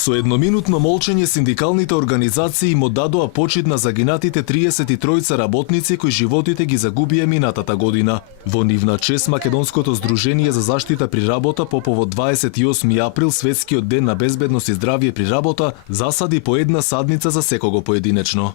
Со едноминутно молчење синдикалните организации му дадоа почит на загинатите 33 работници кои животите ги загубија минатата година. Во нивна чест Македонското здружение за заштита при работа по повод 28 април, светскиот ден на безбедност и здравје при работа, засади по една садница за секого поединечно.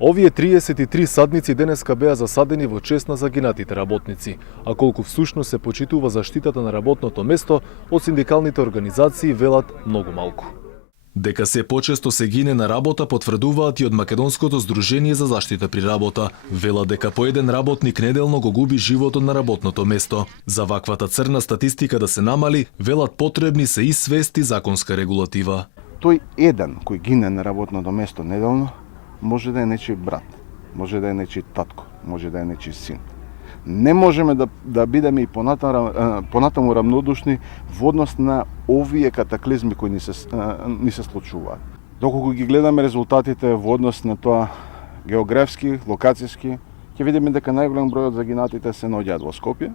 Овие 33 садници денеска беа засадени во чест на загинатите работници, а колку всушност се почитува заштитата на работното место, од синдикалните организации велат многу малку. Дека се почесто се гине на работа потврдуваат и од Македонското здружение за заштита при работа. Велат дека по еден работник неделно го губи животот на работното место. За ваквата црна статистика да се намали, велат потребни се и свест и законска регулатива. Тој еден кој гине на работното место неделно може да е нечи брат, може да е нечи татко, може да е нечи син. Не можеме да бидеме и понатаму рамнодушни во однос на овие катаклизми кои ни се случуваат. Доколку ги гледаме резултатите во однос на тоа географски, локацијски, ќе видиме дека најголем број од загинатите се наоѓаат во Скопје,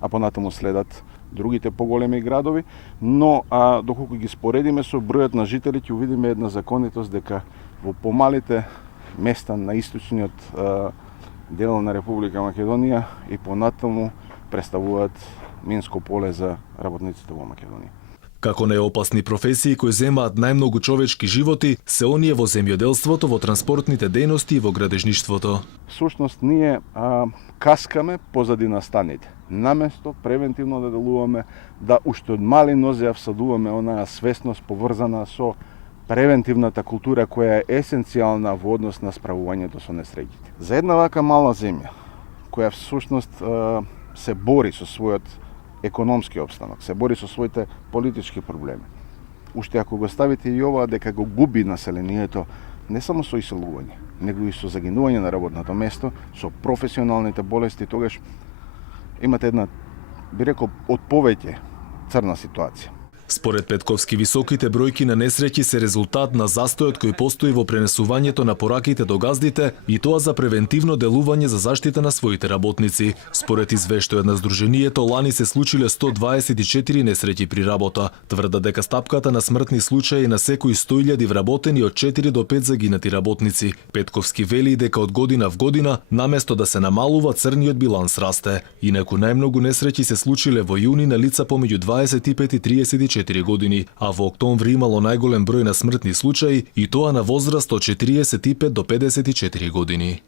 а понатаму следат другите поголеми градови, но доколку ги споредиме со бројот на жители, ќе увидиме една законитост дека во помалите места на источниот дел на Република Македонија и понатаму представуваат минско поле за работниците во Македонија. Како неопасни професии кои земаат најмногу човечки животи се оние во земјоделството, во транспортните дејности и во градежништвото. Всушност ние каскаме позади настаните. Наместо превентивно да делуваме, да уште од мали нозе ја всадуваме онаа свесност поврзана со превентивната култура која е есенцијална во однос на справувањето со несреќите. За една вака мала земја, која всушност се бори со својот економски опстанок, се бори со своите политички проблеми. Уште ако го ставите и ова дека го губи населението не само со иселување, него и со загинување на работното место, со професионалните болести, тогаш имате една, би рекол, од повеќе црна ситуација. Според Петковски, високите бројки на несреќи се резултат на застојот кој постои во пренесувањето на пораките до газдите и тоа за превентивно делување за заштита на своите работници. Според извештајот на Здруженијето, лани се случиле 124 несреќи при работа. Тврда дека стапката на смртни случаи на секои 100.000 вработени од 4 до 5 загинати работници. Петковски вели дека од година в година, наместо да се намалува, црниот биланс расте. Инаку најмногу несреќи се случиле во јуни на лица помеѓу 25 и 34 години, а во октомври имало најголем број на смртни случаи и тоа на возраст од 45 до 54 години.